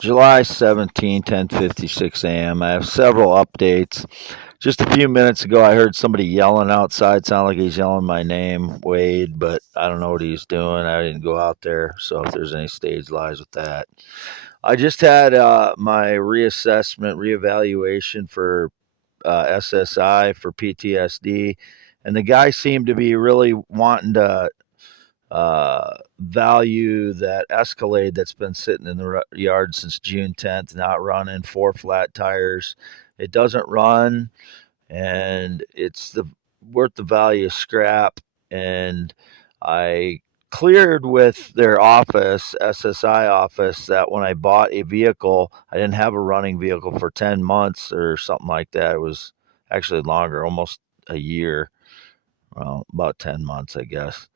July 17, 10:56 a.m. I have several updates. Just a few minutes ago, I heard somebody yelling outside. Sound like he's yelling my name, Wade, but I don't know what he's doing. I didn't go out there, so if there's any stage lies with that. I just had my reassessment, reevaluation for SSI for PTSD, and the guy seemed to be really wanting to value that Escalade that's been sitting in the yard since June 10th, not running, four flat tires. It doesn't run, and it's the worth the value of scrap. And I cleared with their office, SSI office, that when I bought a vehicle, I didn't have a running vehicle for 10 months or something like that. It was actually longer, almost a year. Well, about 10 months, I guess,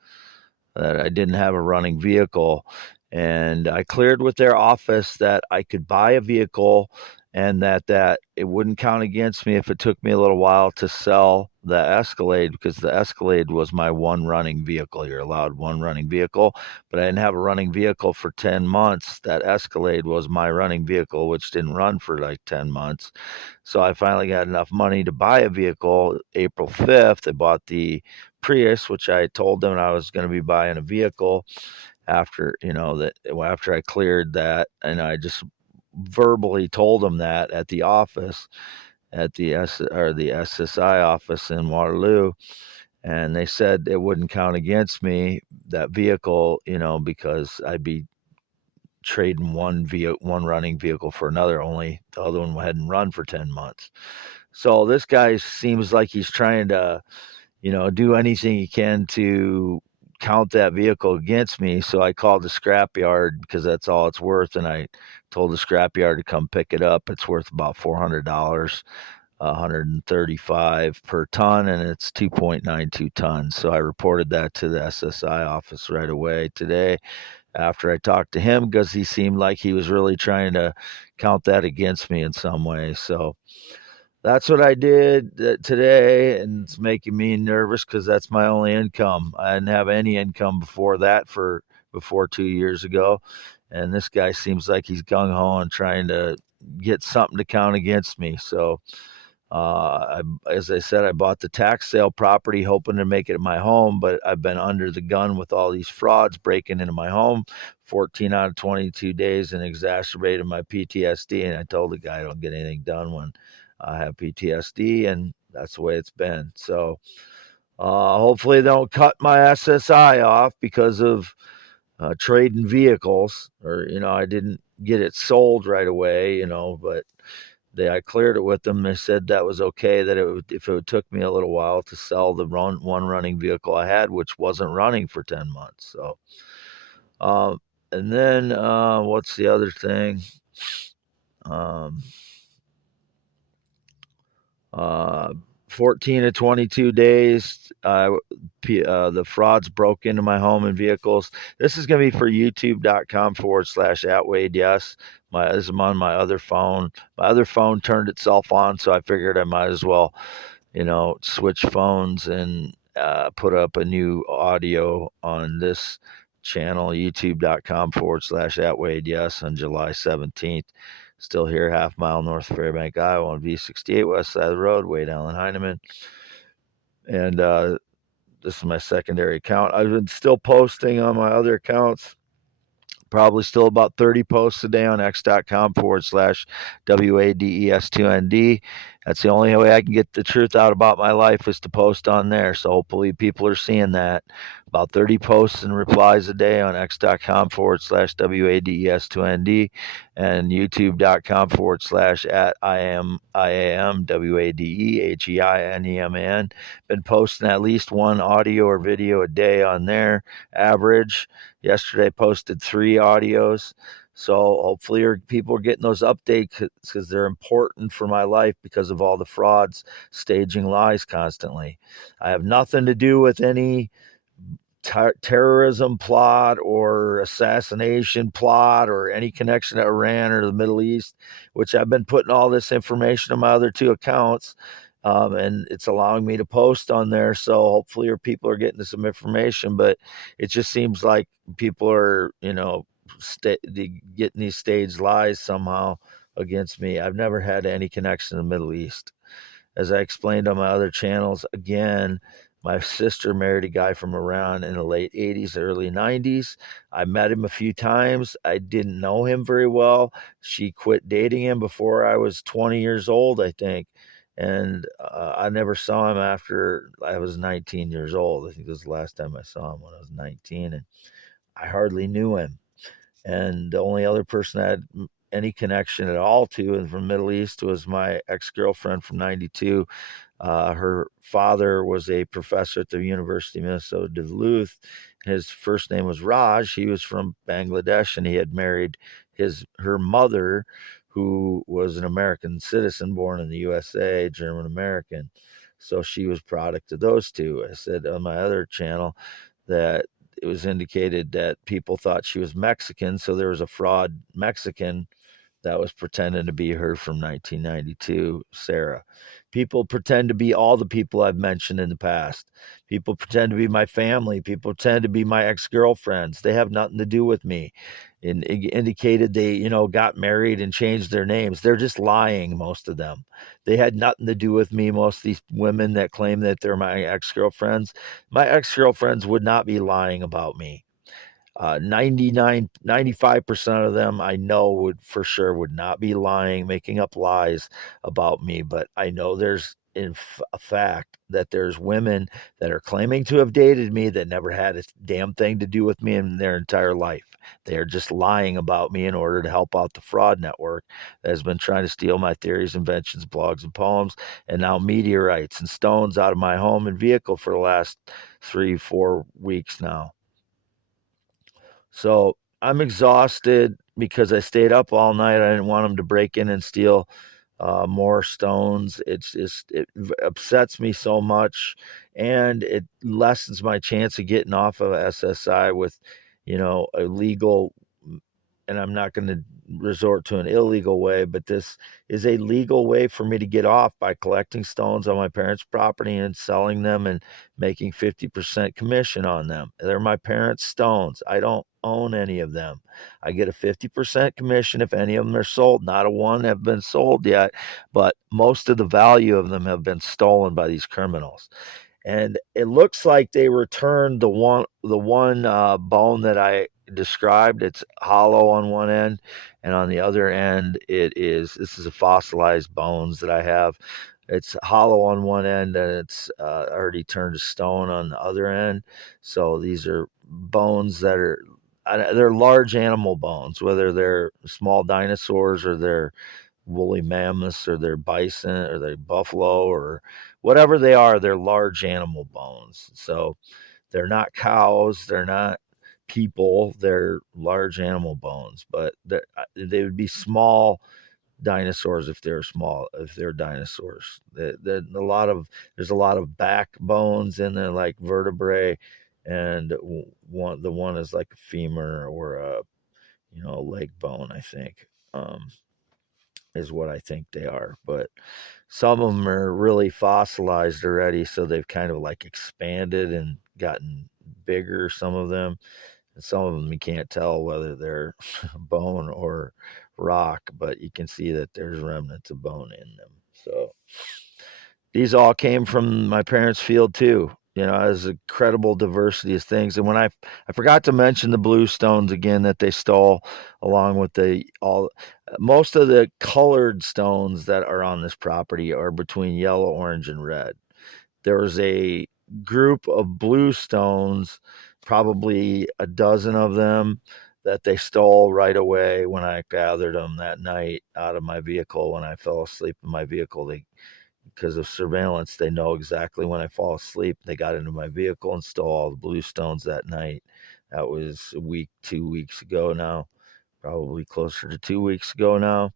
that I didn't have a running vehicle. And I cleared with their office that I could buy a vehicle and that it wouldn't count against me if it took me a little while to sell the Escalade, because the Escalade was my one running vehicle. You're allowed one running vehicle, but I didn't have a running vehicle for 10 months. That Escalade was my running vehicle, which didn't run for like 10 months. So I finally got enough money to buy a vehicle. April 5th, I bought the Prius, which I told them I was going to be buying a vehicle after, that after I cleared that. And I just verbally told them that at the office, at the SSI office in Waterloo. And they said it wouldn't count against me, that vehicle, because I'd be trading one running vehicle for another, only the other one hadn't run for 10 months. So this guy seems like he's trying to, do anything he can to count that vehicle against me. So I called the scrapyard because that's all it's worth. And I told the scrapyard to come pick it up. It's worth about $400, 135 per ton, and it's 2.92 tons. So I reported that to the SSI office right away today after I talked to him, because he seemed like he was really trying to count that against me in some way. So that's what I did today, and it's making me nervous because that's my only income. I didn't have any income before that, for before 2 years ago, and this guy seems like he's gung ho and trying to get something to count against me. So, as I said, I bought the tax sale property hoping to make it my home, but I've been under the gun with all these frauds breaking into my home 14 out of 22 days and exacerbated my PTSD. And I told the guy I don't get anything done when I have PTSD, and that's the way it's been. So hopefully they don't cut my SSI off because of trading vehicles, or I didn't get it sold right away, but I cleared it with them. They said that was okay. That if it took me a little while to sell the one running vehicle I had, which wasn't running for 10 months. So, uh, and then what's the other thing? Um, uh, 14 to 22 days, the frauds broke into my home and vehicles. This is going to be for youtube.com/@Wade. Yes. This is on my other phone. My other phone turned itself on, so I figured I might as well, switch phones and put up a new audio on this channel, youtube.com/@Wade. Yes, on July 17th. Still here, half mile north of Fairbank, Iowa, on V68 west side of the road, Wade Allen Heineman. And this is my secondary account. I've been still posting on my other accounts, probably still about 30 posts a day on x.com/WADES2ND. That's the only way I can get the truth out about my life, is to post on there. So hopefully people are seeing that. About 30 posts and replies a day on x.com/WADES2ND and youtube.com/@IAMWADEHEINEMAN. Been posting at least one audio or video a day on there, average. Yesterday posted 3 audios. So hopefully people are getting those updates, because they're important for my life because of all the frauds staging lies constantly. I have nothing to do with any terrorism plot or assassination plot or any connection to Iran or the Middle East, which I've been putting all this information on my other 2 accounts. And it's allowing me to post on there. So hopefully people are getting some information, but it just seems like people are, getting these staged lies somehow against me. I've never had any connection to the Middle East. As I explained on my other channels, again, my sister married a guy from Iran in the late 80s, early 90s. I met him a few times. I didn't know him very well. She quit dating him before I was 20 years old, I think. And I never saw him after I was 19 years old. I think this was the last time I saw him when I was 19. And I hardly knew him. And the only other person I had any connection at all to from the Middle East was my ex-girlfriend from 92. Her father was a professor at the University of Minnesota Duluth. His first name was Raj. He was from Bangladesh, and he had married her mother, who was an American citizen born in the USA, German American. So she was product of those two. I said on my other channel that it was indicated that people thought she was Mexican, so there was a fraud Mexican that was pretending to be her from 1992, Sarah. People pretend to be all the people I've mentioned in the past. People pretend to be my family. People pretend to be my ex-girlfriends. They have nothing to do with me. And indicated they, got married and changed their names. They're just lying, most of them. They had nothing to do with me. Most of these women that claim that they're my ex-girlfriends would not be lying about me. 95% of them I know would not be lying, making up lies about me. But I know there's a fact that there's women that are claiming to have dated me that never had a damn thing to do with me in their entire life. They're just lying about me in order to help out the fraud network that has been trying to steal my theories, inventions, blogs, and poems, and now meteorites and stones out of my home and vehicle for the last 3-4 weeks now. So I'm exhausted because I stayed up all night. I didn't want them to break in and steal more stones. It upsets me so much, and it lessens my chance of getting off of SSI with, a legal. And I'm not going to resort to an illegal way, but this is a legal way for me to get off by collecting stones on my parents' property and selling them and making 50% commission on them. They're my parents' stones. I don't own any of them. I get a 50% commission if any of them are sold. Not a one have been sold yet, but most of the value of them have been stolen by these criminals. And it looks like they returned the one bone that I described. It's hollow on one end, and on the other end, this is a fossilized bones that I have. It's hollow on one end, and it's already turned to stone on the other end. So these are bones that they're large animal bones, whether they're small dinosaurs or they're woolly mammoths or they're bison or they're buffalo or whatever they are. They're large animal bones. So they're not cows, they're not people, they're large animal bones. But they would be small dinosaurs if they're dinosaurs. There's a lot of backbones in there, like vertebrae, and the one is like a femur or a leg bone, I think. Is what I think they are. But some of them are really fossilized already, so they've kind of like expanded and gotten bigger, some of them. And some of them you can't tell whether they're bone or rock, but you can see that there's remnants of bone in them. So these all came from my parents' field too. As a credible diversity of things. And when I forgot to mention the blue stones again that they stole, along with most of the colored stones that are on this property are between yellow, orange, and red. There was a group of blue stones, probably a dozen of them, that they stole right away when I gathered them that night out of my vehicle when I fell asleep in my vehicle. Because of surveillance, they know exactly when I fall asleep. They got into my vehicle and stole all the blue stones that night. That was 2 weeks ago now, probably closer to 2 weeks ago now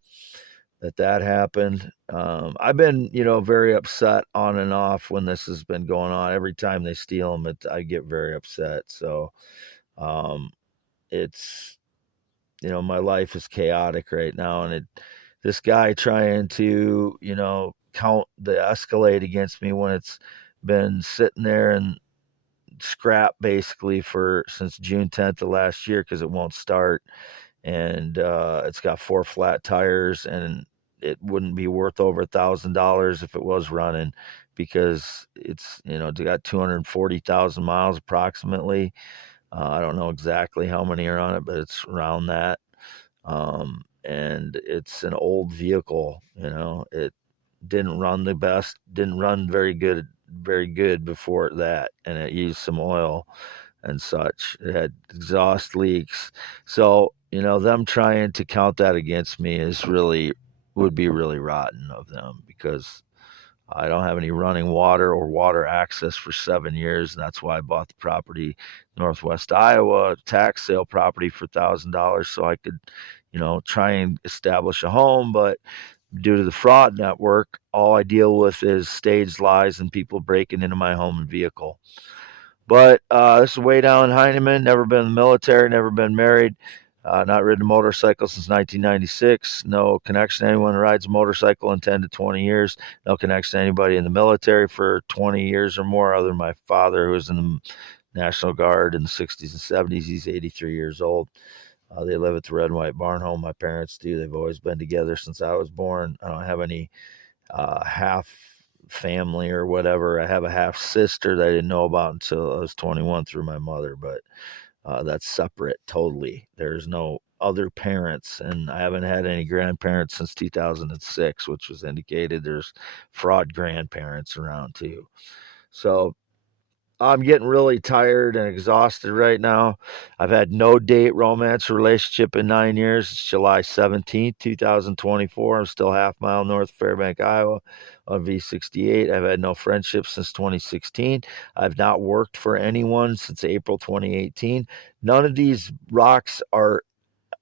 that happened. I've been, very upset on and off when this has been going on. Every time they steal them, I get very upset. So it's, my life is chaotic right now. And this guy trying to, count the Escalade against me when it's been sitting there and scrap basically since June 10th of last year because it won't start, and it's got 4 flat tires, and it wouldn't be worth over $1,000 if it was running, because it's got 240,000 miles approximately. I don't know exactly how many are on it, but it's around that. And it's an old vehicle. It didn't run the best, didn't run very good before that, and it used some oil and such. It had exhaust leaks. So, them trying to count that against me would be really rotten of them, because I don't have any running water or water access for 7 years, and that's why I bought the property, Northwest Iowa, tax sale property for $1,000, so I could, try and establish a home. But due to the fraud network, all I deal with is staged lies and people breaking into my home and vehicle. But this is way down in Heinemann. Never been in the military, never been married, not ridden a motorcycle since 1996. No connection to anyone who rides a motorcycle in 10 to 20 years. No connection to anybody in the military for 20 years or more, other than my father, who was in the National Guard in the 60s and 70s. He's 83 years old. They live at the Red and White Barn Home. My parents do. They've always been together since I was born. I don't have any half family or whatever. I have a half sister that I didn't know about until I was 21 through my mother, but that's separate totally. There's no other parents, and I haven't had any grandparents since 2006, which was indicated there's fraud grandparents around too. So I'm getting really tired and exhausted right now. I've had no date, romance, relationship in 9 years. It's July 17th, 2024. I'm still half mile north of Fairbank, Iowa on V68. I've had no friendships since 2016. I've not worked for anyone since April 2018. None of these rocks are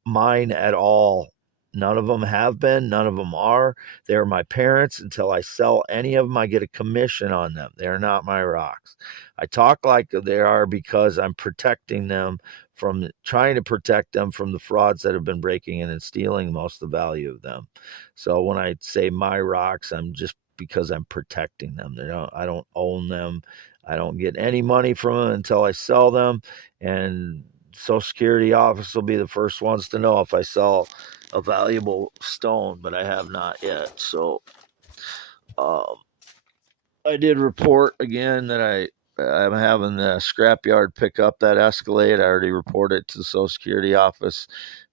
mine at all. None of them have been. None of them are. They're my parents. Until I sell any of them, I get a commission on them. They're not my rocks. I talk like they are because I'm trying to protect them from the frauds that have been breaking in and stealing most of the value of them. So when I say my rocks, because I'm protecting them. I don't own them. I don't get any money from them until I sell them. And Social Security office will be the first ones to know if I sell a valuable stone, but I have not yet. So I did report again that I'm having the scrapyard pick up that Escalade. I already reported it to the Social Security office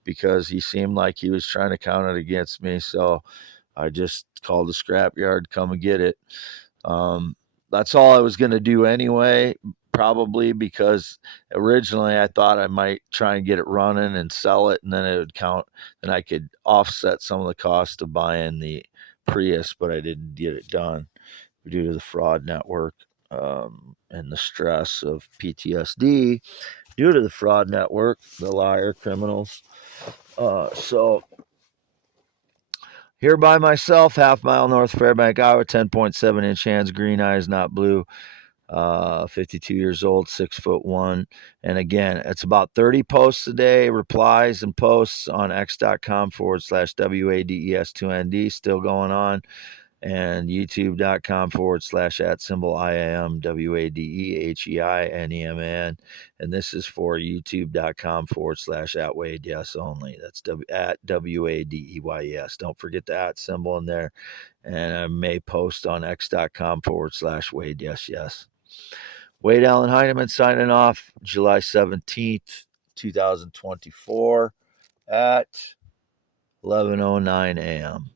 because he seemed like he was trying to count it against me. So I just called the scrapyard, come and get it. That's all I was going to do anyway, probably, because originally I thought I might try and get it running and sell it, and then it would count, and I could offset some of the cost of buying the Prius, but I didn't get it done due to the fraud network, and the stress of PTSD due to the fraud network, the liar criminals. So here by myself, half mile north Fairbank, Iowa, 10.7 inch hands, green eyes, not blue. 52 years old, 6'1". And again, it's about 30 posts a day, replies and posts on x.com/WADES2ND, still going on. And youtube.com/@IAMWADEHEINEMAN. And this is for youtube.com/@Wade Yes only. That's at WADEYES. Don't forget the at symbol in there. And I may post on x.com/Wade Yes Yes. Wade Allen Heinemann signing off July 17th, 2024 at 11:09 a.m.